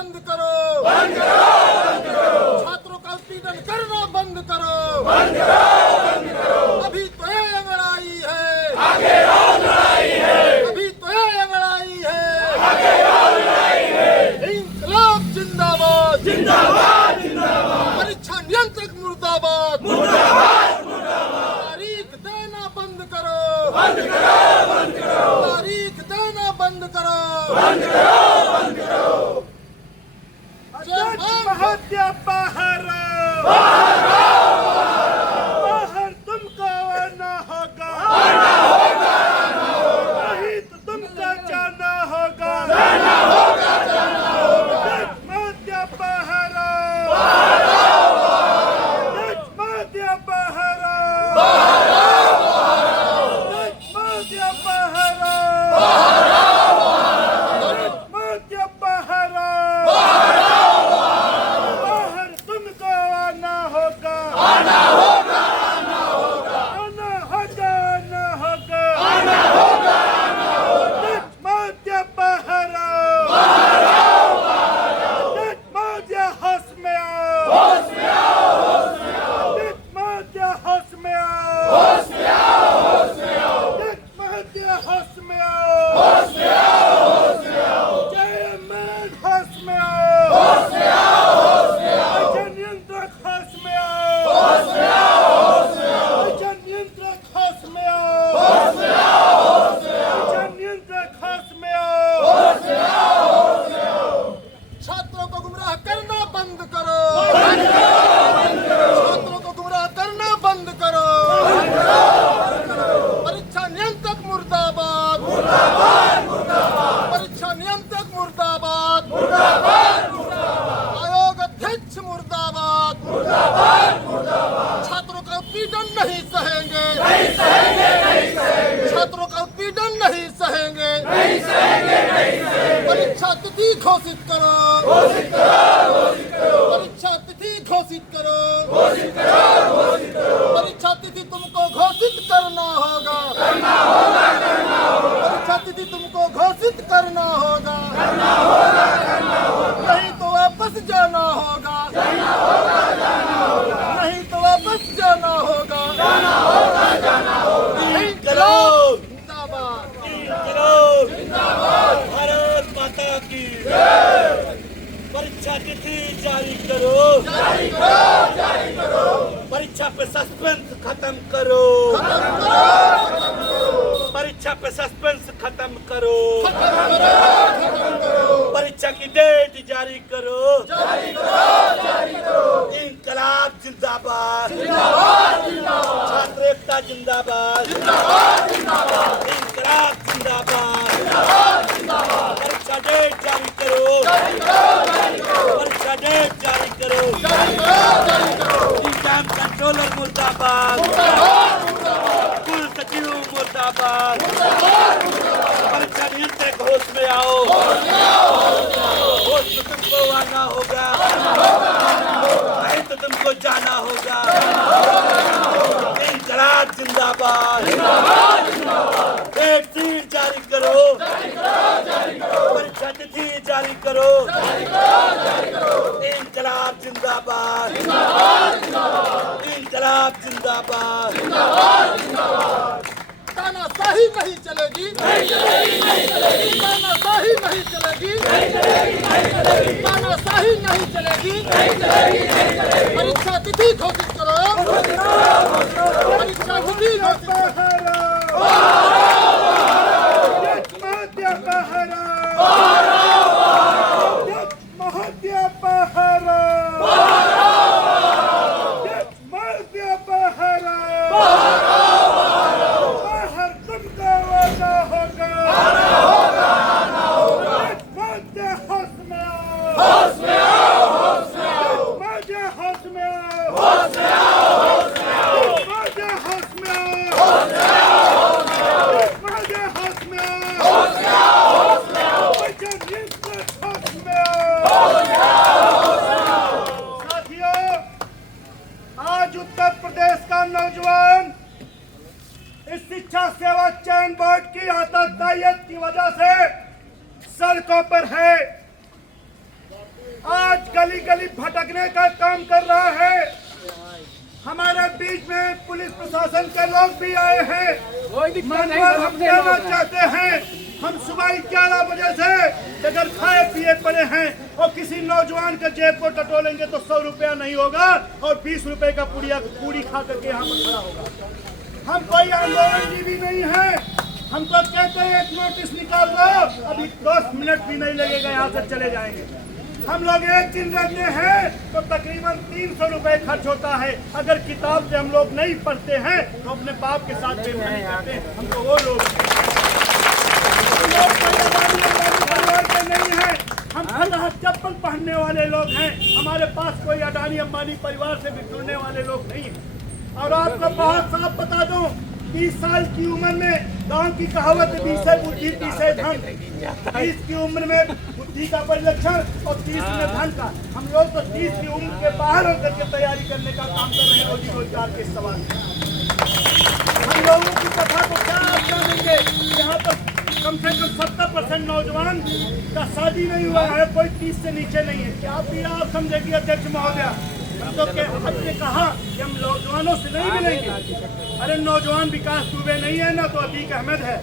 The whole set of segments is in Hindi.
बंद करो, छात्रों का उत्पीड़न करना बंद करो, अभी तो ये लड़ाई है, आगे और लड़ाई है, अभी तो ये लड़ाई है, आगे और लड़ाई है। इंकलाब जिंदाबाद, जिंदाबाद जिंदाबाद, परीक्षा नियंत्रक मुर्दाबाद, मुर्दाबाद मुर्दाबाद, तारीख देना बंद करो, बंद करो, बंद करो, तारीख देना बंद करो, बंद करो, बंद करो। महत्या बाहर बाहर तुमको आना होगा, नहीं तो तुमको जाना होगा, महत्या बाहर महत्या बाहर महत्या बाहर महत्या बाहर घोषित करो, परीक्षा तिथि घोषित करो, परीक्षा तिथि तुमको घोषित करना होगा, परीक्षा तिथि तुमको घोषित करना होगा, नहीं तो वापस जाना होगा, नहीं तो वापस जाना होगा। भारत माता की परीक्षा तिथि जारी करो, जारी करो, जारी करो, परीक्षा पे सस्पेंस खत्म करो, परीक्षा पे सस्पेंस खत्म करो, परीक्षा की डेट जारी करो, जारी करो, जारी करो। इंकलाब जिंदाबाद, जिंदाबाद जिंदाबाद, छात्र एकता जिंदाबाद, जिंदाबाद जिंदाबाद, इंकलाब जिंदाबाद, जिंदाबाद जिंदाबाद, परीक्षा डेट जारी करो, जारी करो, जारी करो, परीक्षा डेट जारी करो, जारी करो, जारी करो। एग्जाम कंट्रोलर मुर्दाबाद, मुर्दाबाद मुर्दाबाद, कुल सचिव मुर्दाबाद, मुर्दाबाद मुर्दाबाद, परीक्षा नियंत्रक होश में आओ, होश में आओ, होश में तुमको आना होगा, नहीं तो तुमको जाना होगा। इंकलाब जिंदाबाद, जिंदाबाद जिंदाबाद, डेट शीट जारी करो, जारी करो, जारी करो, परीक्षा तिथि जारी करो, जारी करो, जारी करो। इंकलाब जिंदाबाद, जिंदाबाद जिंदाबाद, इंकलाब जिंदाबाद, जिंदाबाद जिंदाबाद। तानाशाही नहीं चलेगी, नहीं चलेगी, नहीं चलेगी, तानाशाही नहीं चलेगी, नहीं चलेगी, नहीं चलेगी, तानाशाही नहीं चलेगी, नहीं चलेगी, नहीं चलेगी। परीक्षा तिथि घोषित करो, परीक्षा तिथि घोषित करो। शिक्षा सेवा चयन बोर्ड की आदतदायियत की वजह से सड़कों पर है। गली गली भटकने का काम कर रहा है। हमारे बीच में पुलिस प्रशासन के लोग भी आए हैं। मनोबल हम कहना चाहते हैं, हम सुबह 11 बजे से बगैर खाए पिए पड़े हैं और किसी नौजवान के जेब को टटोलेंगे तो 100 रुपया नहीं होगा और 20 रुपए का पूरी खा करके यहाँ पर खड़ा होगा। हम कोई आंदोलनजीवी नहीं है। हम तो कहते हैं एक नोटिस निकाल दो, अभी 10 मिनट भी नहीं लगेगा, यहाँ से चले जाएंगे। हम लोग एक दिन रहते हैं तो तकरीबन 300 रुपए खर्च होता है। अगर किताब से हम लोग नहीं पढ़ते हैं तो अपने बाप के साथ बेईमानी करते हैं। हम तो वो लोग परिवार के नहीं है, हम फलहा चप्पल पहनने वाले लोग हैं। हमारे पास कोई अडानी अंबानी परिवार से भी जुड़ने वाले लोग नहीं हैं। और आपको बहुत साफ बता दूं, 30 साल की उम्र में गांव की कहावत 20 है बुद्धि 30 है धन। 30 की उम्र में बुद्धि का परिलक्षण और 30 में धन का। हम लोग तो 30 की उम्र के बाहर होकर के तैयारी करने का काम कर रहे हैं रोजी रोजगार के सवाल। हम लोगों की कथा को क्या आप जानेंगे? यहाँ पर कम से कम 70% नौजवान का शादी नहीं हुआ है, कोई 30 से नीचे नहीं है। क्या पीड़ा आप समझेगी अध्यक्ष महोदया? तो आपने कहा कि हम नौजवानों से नहीं मिलेंगे। अरे नौजवान विकास दुबे नहीं है ना तो अतीक अहमद है।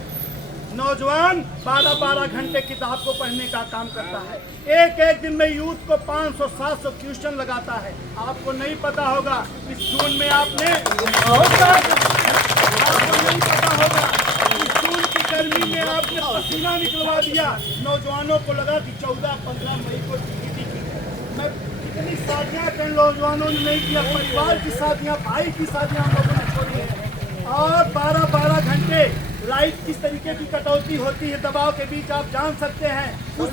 नौजवान 12-12 घंटे किताब को पढ़ने का काम करता है। एक दिन में यूथ को 500-700 ट्यूशन लगाता है। आपको नहीं पता होगा, इस जून में आपने नहीं पता होगा, इस जून की गर्मी में आपने पसीना निकलवा दिया। नौजवानों को लगा कि 14-15 मई को ड्यूटी की। मैं कितनी शादियाँ कई नौजवानों ने नहीं किया, परिवार की शादियाँ, भाई की शादियाँ हम लोगों ने छोड़ी है। और 12-12 घंटे लाइट किस तरीके की कटौती होती है, दबाव के बीच आप जान सकते हैं। उस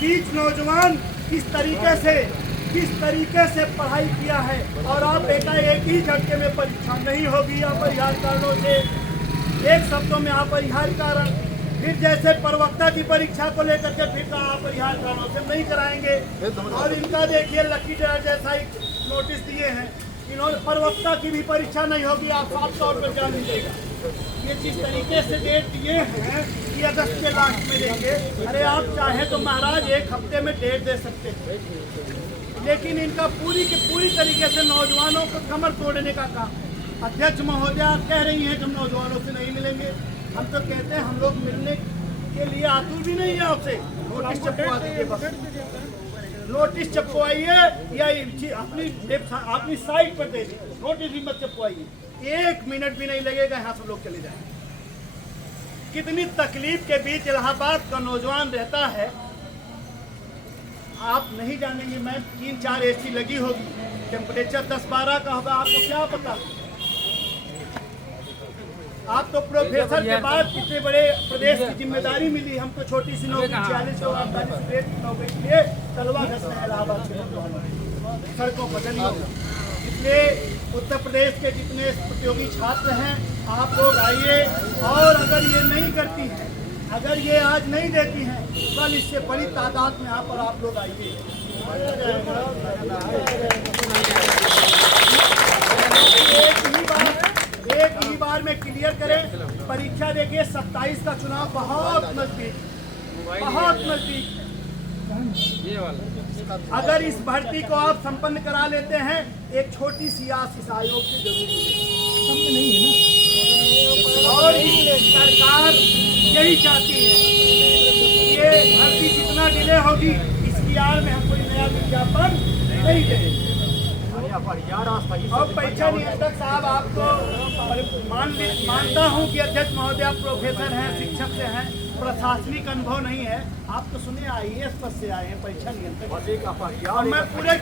बीच नौजवान किस तरीके से पढ़ाई किया है। और आप एक ही झटके में परीक्षा नहीं होगी अपरिहार्य कारणों से। एक शब्दों में अपरिहार्य कारण, फिर जैसे प्रवक्ता की परीक्षा को लेकर के फिर कहा अपरिहार्य कारणों से नहीं कराएंगे। और इनका देखिए लकी ड्रा जैसा ही नोटिस दिए हैं। इन्होंने प्रवक्ता की भी परीक्षा नहीं होगी, आप साफ तौर पर जान लीजिएगा। ये जिस तरीके से डेट दिए हैं कि अगस्त के लास्ट में देंगे, अरे आप चाहें तो महाराज 1 हफ्ते में डेट दे सकते हैं, लेकिन इनका पूरी की पूरी तरीके से नौजवानों को कमर तोड़ने का काम। अध्यक्ष महोदया कह रही हैं कि हम नौजवानों से नहीं मिलेंगे। हम तो कहते हैं हम लोग मिलने के लिए आतुर भी नहीं है आपसे। नोटिस चपकवा दीजिए, बस नोटिस चपकवाइए या अपनी साइट पर दे दीजिए, नोटिस भी मत चपकवाइए। 1 मिनट भी नहीं लगेगा, यहाँ से लोग चले जाएंगे। कितनी तकलीफ के बीच इलाहाबाद का नौजवान रहता है आप नहीं जानेंगे। मैं 3-4 AC लगी होगी, टेम्परेचर 10-12 का होगा, आपको क्या पता। आप तो प्रोफेसर के बाद इतने बड़े प्रदेश की जिम्मेदारी मिली, हमको छोटी सी नौकरी 40-48 ग्रेड की नौकरी के लिए तलवा घसना है इलाहाबाद के सड़कों पर गलियों में। इसलिए उत्तर प्रदेश के जितने प्रतियोगी छात्र हैं आप लोग आइए, और अगर ये नहीं करती हैं, अगर ये आज नहीं देती हैं, कल इससे बड़ी तादाद में यहाँ पर आप लोग आइए। एक ही बार में क्लियर करें। परीक्षा देखिए 27 का चुनाव बहुत नजदीक। अगर इस भर्ती को आप संपन्न करा लेते हैं, एक छोटी सी आस इस आयोग से जरूरी है। और सरकार यही चाहती है कि ये भर्ती जितना डिले होगी, इसकी आड़ में हम कोई नया विज्ञापन नहीं देंगे। और परीक्षा नियंत्रक साहब, आपको मानता हूं कि अध्यक्ष महोदय प्रोफेसर हैं, शिक्षक से हैं, प्रशासनिक अनुभव नहीं है। आप तो सुने IAS पद से आए हैं, परीक्षा नियंत्रक। और मैं पूरे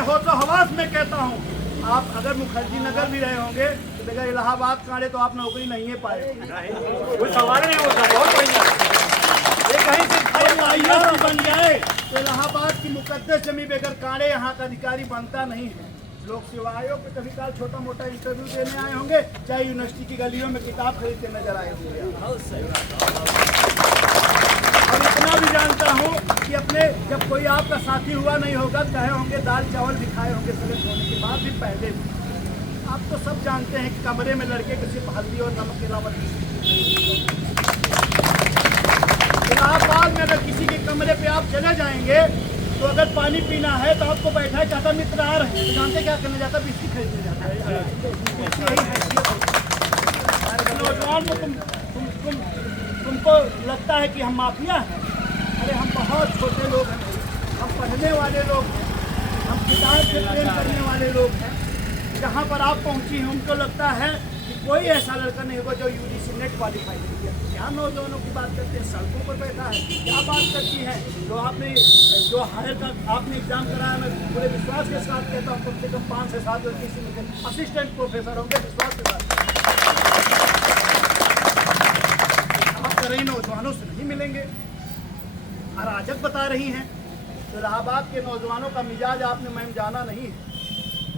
होशो हवास में कहता हूं, आप अगर मुखर्जी नगर भी रहे होंगे तो बगैर इलाहाबाद कांडे तो आप नौकरी नहीं है पाए। कोई सवाल नहीं होता, बहुत बढ़िया। कहीं से IAS बन जाए तो इलाहाबाद की मुकद्दस जमी बगैर कांडे यहाँ का अधिकारी बनता नहीं है। लोक सेवा आयोग पे कभी काल छोटा मोटा इंटरव्यू देने आए होंगे, चाहे यूनिवर्सिटी की गलियों में किताब खरीदते नजर आए होंगे। और इतना भी जानता हूँ कि अपने जब कोई आपका साथी हुआ नहीं होगा, कहे होंगे दाल चावल भी खाए होंगे सेलेक्ट होने के बाद भी, पहले भी। आप तो सब जानते हैं कि कमरे में लड़के के सिर्फ हल्दी और नमक के अलावा इलाहाबाद में अगर किसी के कमरे पे आप चले जाएंगे तो अगर पानी पीना है तो आपको बैठा है, कहता मित्र आ रहे हैं, तो जानते क्या करने जाता है? बिस्की खरीदने जाता है। नौजवान को तुमको लगता है कि हम माफिया हैं? अरे हम बहुत छोटे लोग हैं, हम पढ़ने वाले लोग हैं, हम किताब से प्रेम करने वाले लोग हैं। जहाँ पर आप पहुँची हैं उनको लगता है कि कोई ऐसा लड़का नहीं होगा जो यूजीसी नेट क्वालिफाई नहीं किया। क्या नौजवानों की बात करते हैं? सड़कों पर बैठा है, क्या बात करती है? जो हायर का आपने एग्जाम कराया, मैं पूरे विश्वास के साथ कहता हूँ कम से कम 5 से 7 लड़के इसी में असिस्टेंट प्रोफेसर होंगे, विश्वास के साथ। आप कर रही नौजवानों से नहीं मिलेंगे, अराजक बता रही हैं। तो इलाहाबाद के नौजवानों का मिजाज आपने मैम जाना नहीं है।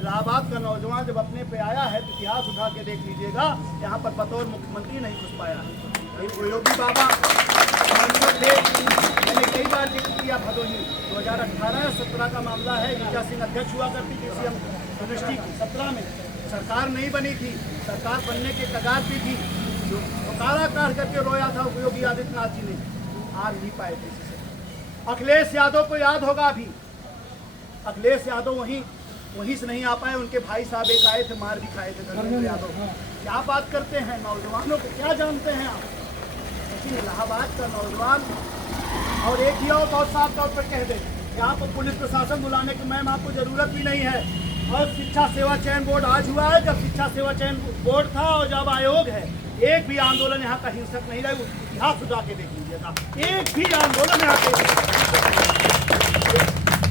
इलाहाबाद का नौजवान जब अपने पे आया है तो इतिहास उठा के देख लीजिएगा, यहाँ पर बतौर मुख्यमंत्री नहीं घुस पाया है। योगी बाबा थे, मैंने कई बार जिक्र किया। भदोही 2018 या 17 का मामला है, रीटा सिंह अध्यक्ष हुआ करती थी सीएम यूनिवर्सिटी की। 17 में सरकार नहीं बनी थी, सरकार बनने के कगार पे थी, जो काराकाट करके रोया था योगी आदित्यनाथ जी ने, आ नहीं पाए थे। अखिलेश यादव को याद होगा, अभी अखिलेश यादव वहीं से नहीं आ पाए, उनके भाई साहब एक आए थे, मार भी खाए थे धर्मेंद्र यादव। क्या बात करते हैं? नौजवानों को क्या जानते हैं आप? लेकिन इलाहाबाद का नौजवान, और एक ही और बहुत साफ तौर पर कह दे, यहाँ पर पुलिस प्रशासन बुलाने की मैम आपको जरूरत भी नहीं है। और शिक्षा सेवा चयन बोर्ड आज हुआ है, जब शिक्षा सेवा चयन बोर्ड था और जब आयोग है, एक भी आंदोलन यहाँ का हिंसक नहीं रहा। इतिहास उठा के देख लीजिएगा, एक भी आंदोलन यहाँ के।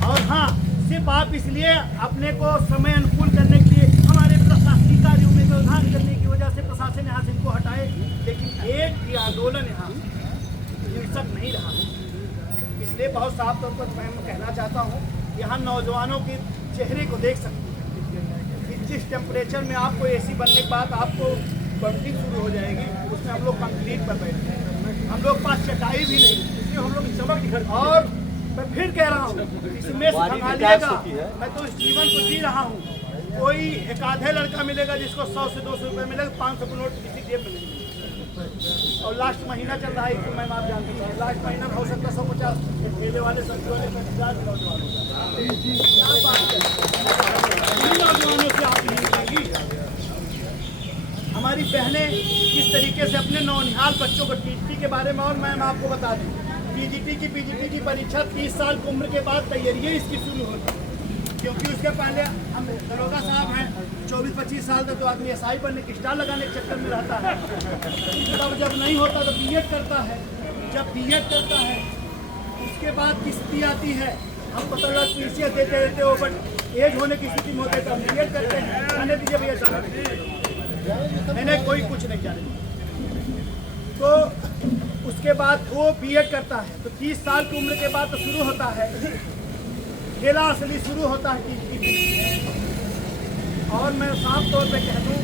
और हाँ, सिर्फ आप इसलिए अपने को समय अनुकूल करने के लिए हमारे प्रशासनिक कार्यों में व्यवधान करने की वजह से प्रशासन यहाँ से इनको हटाए, लेकिन एक भी आंदोलन यहाँ हिंसक नहीं रहा। इसलिए बहुत साफ तौर पर मैं कहना चाहता हूँ, यहाँ नौजवानों के चेहरे को देख सकते हैं कि जिस टेम्परेचर में आपको एसी बनने के बाद आपको बर्निंग शुरू हो जाएगी, उसमें हम लोग कंक्रीट पर बैठे हैं, हम लोग पास चटाई भी नहीं, इसलिए हम लोग चमक निखर। और मैं फिर कह रहा हूँ, इसमें से संभालिएगा, मैं तो इस जीवन को जी रहा हूँ। कोई एक आधे लड़का मिलेगा जिसको 100 से 200 रुपये मिलेगा, 500 का नोट किसी जेब में नहीं मिलेगा। और लास्ट महीना चल रहा है, तो मैम आप जानती हैं, लास्ट महीना में हो सकता है 150 ठेले वाले, सब्जी वाले, 50 नौजवानों से आप नहीं मिलेंगी। हमारी बहनें किस तरीके से अपने नौनिहाल बच्चों को टीटी के बारे में, और मैम आपको बता दें, पीजीटी की परीक्षा 30 साल की उम्र के बाद तैयारियाँ इसकी शुरू होती, क्योंकि उसके पहले हम दरोगा साहब हैं, 24-25 साल तक तो आदमी एसआई बनने की स्टार लगाने के चक्कर में रहता है। तब जब नहीं होता तो बीएड करता है, जब बीएड करता है उसके बाद की स्थिति आती है, हम पता लगा पीसीएस देते रहते हो, बट एज होने की स्थिति में होते तो हम बीएड करते हैं। कहने दीजिए भैया, जाना मैंने कोई कुछ नहीं जाने। तो उसके बाद वो बीएड करता है, तो 30 साल की उम्र के बाद तो शुरू होता है खेला असली शुरू होता है की। और मैं साफ तौर पे कह दूँ,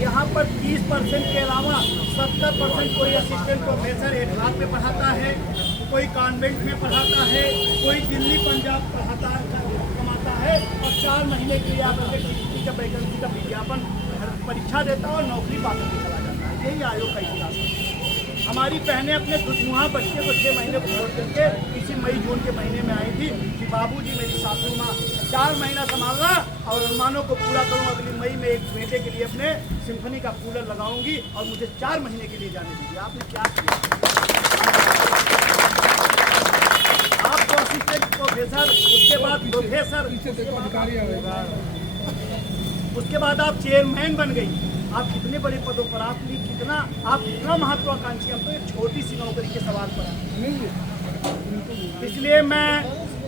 यहाँ पर 30% के अलावा 70% कोई असिस्टेंट प्रोफेसर एडवांस में पढ़ाता है, कोई कॉन्वेंट में पढ़ाता है, कोई दिल्ली पंजाब पढ़ाता कमाता है, और 4 महीने के लिए आकर के वैकेंसी का विज्ञापन परीक्षा देता है और नौकरी पाकर के चला जाता है। यही आयोग का इतिहास है। हमारी बहनें अपने दुश्मुहा बच्चे को 6 महीने को छोड़ करके इसी मई जून के महीने में आई थी कि बाबूजी, मेरी सासू माँ 4 महीना संभालना और अरमानों को पूरा करूँ, अगली मई में एक बेटे के लिए अपने सिम्फनी का कूलर लगाऊंगी और मुझे 4 महीने के लिए जाने दीजिए। आपने क्या किया? आपको असिस्टेंट प्रोफेसर, उसके बाद प्रोफेसर, उसके बाद आप चेयरमैन बन गई। आप कितने बड़े पदों पर, आप कितना महत्वाकांक्षी। हम तो एक छोटी सी नौकरी के सवाल पर हैं। इसलिए मैं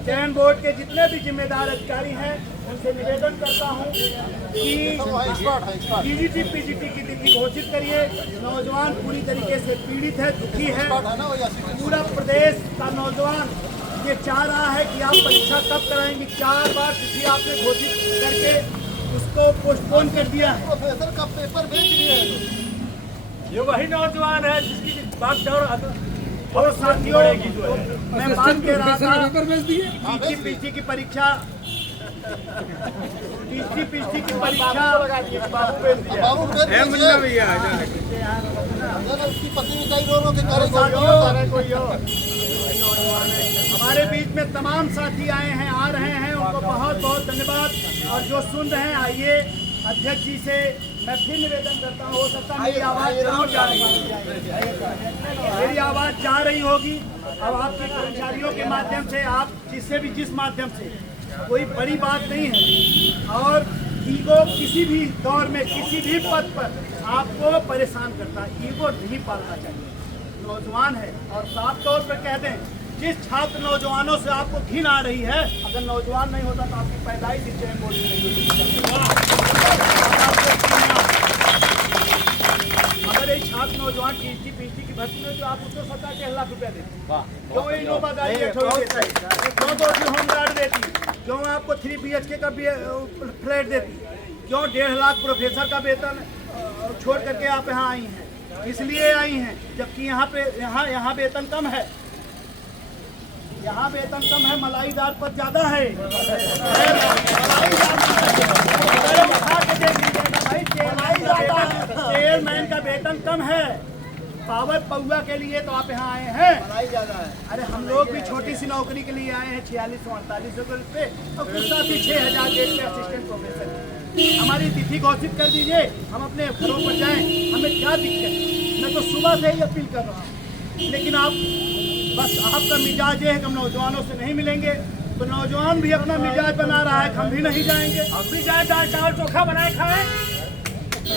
चयन बोर्ड के जितने भी जिम्मेदार अधिकारी हैं उनसे निवेदन करता हूं कि पीजीटी की तिथि घोषित करिए। नौजवान पूरी तरीके से पीड़ित है, दुखी है। पूरा प्रदेश का नौजवान ये चाह रहा है कि आप परीक्षा कब कराएंगे। 4 बार तिथि आपने घोषित करके उसको पोस्टपोन कर दिया है। प्रोफेसर का पेपर बेच दिया है। ये वही नौजवान है जिसकी बात चल रहा था। और साथियों, मैं बात कह रहा था पीजी की परीक्षा, पीजी की परीक्षा बाबू बेच दिया। उसकी पत्नी रो के करे कोई हो हमारे बीच में तमाम साथी आए हैं, आ रहे हैं, उनको बहुत बहुत धन्यवाद। और जो सुन रहे हैं, आइए अध्यक्ष जी से मैं फिर निवेदन करता हूँ, हो सकता है मेरी आवाज़ जरूर जा रही है, मेरी आवाज़ जा रही होगी। अब आपके कर्मचारियों के माध्यम से, आप जिससे भी जिस माध्यम से, कोई बड़ी बात नहीं है। और ईगो किसी भी दौर में किसी भी पद पर आपको परेशान करता है, ईगो नहीं पालना चाहिए। नौजवान है और साफ तौर पर कह दें, जिस छात्र नौजवानों से आपको घिन आ रही है, अगर नौजवान नहीं होता तो आपकी पैदाइश इस जगह बोली नहीं होती। अगर एक छात्र नौजवान टीसी पीसी की भर्ती में, तो आप उसको 17 लाख रुपया देते, क्यों इनोवा गाड़ी क्यों 2 होम गार्ड देती, क्यों आपको 3 BHK का फ्लैट देती, क्यों 1.5 लाख प्रोफेसर का वेतन छोड़ करके आप यहाँ आई हैं? इसलिए आई हैं जबकि यहाँ वेतन कम है, यहाँ वेतन कम है, मलाईदार पद ज्यादा है। चेयरमैन का वेतन कम है, पावर पौआ के लिए तो आप यहाँ आए हैं। अरे हम लोग भी छोटी सी नौकरी के लिए आए हैं, 4648 रुपये और कुछ साथी 6000 देते हैं असिस्टेंट प्रोफेसर। हमारी तिथि घोषित कर दीजिए, हम अपने घरों पर जाएं, हमें क्या दिक्कत। मैं तो सुबह से ही अपील कर रहा हूँ, लेकिन आप बस आपका मिजाज ये है कि हम नौजवानों से नहीं मिलेंगे, तो नौजवान भी अपना मिजाज बना रहा है, हम भी नहीं जाएंगे। हम भी जाए, दाल चावल चोखा बनाए खाएं,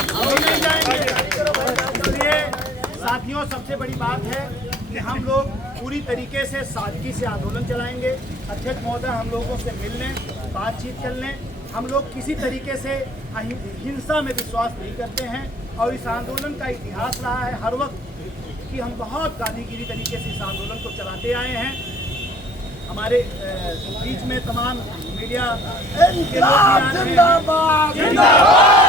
हम भी नहीं जाएंगे। इसलिए साथियों, सबसे बड़ी बात है कि हम लोग पूरी तरीके से सादगी से आंदोलन चलाएंगे। अध्यक्ष महोदय हम लोगों से मिल लें, बातचीत कर लें। हम लोग किसी तरीके से हिंसा में विश्वास नहीं करते हैं और इस आंदोलन का इतिहास रहा है हर वक्त कि हम बहुत गांधीगिरी तरीके से इस आंदोलन को चलाते आए हैं। हमारे बीच में तमाम मीडिया के लोग भी आ रहे हैं।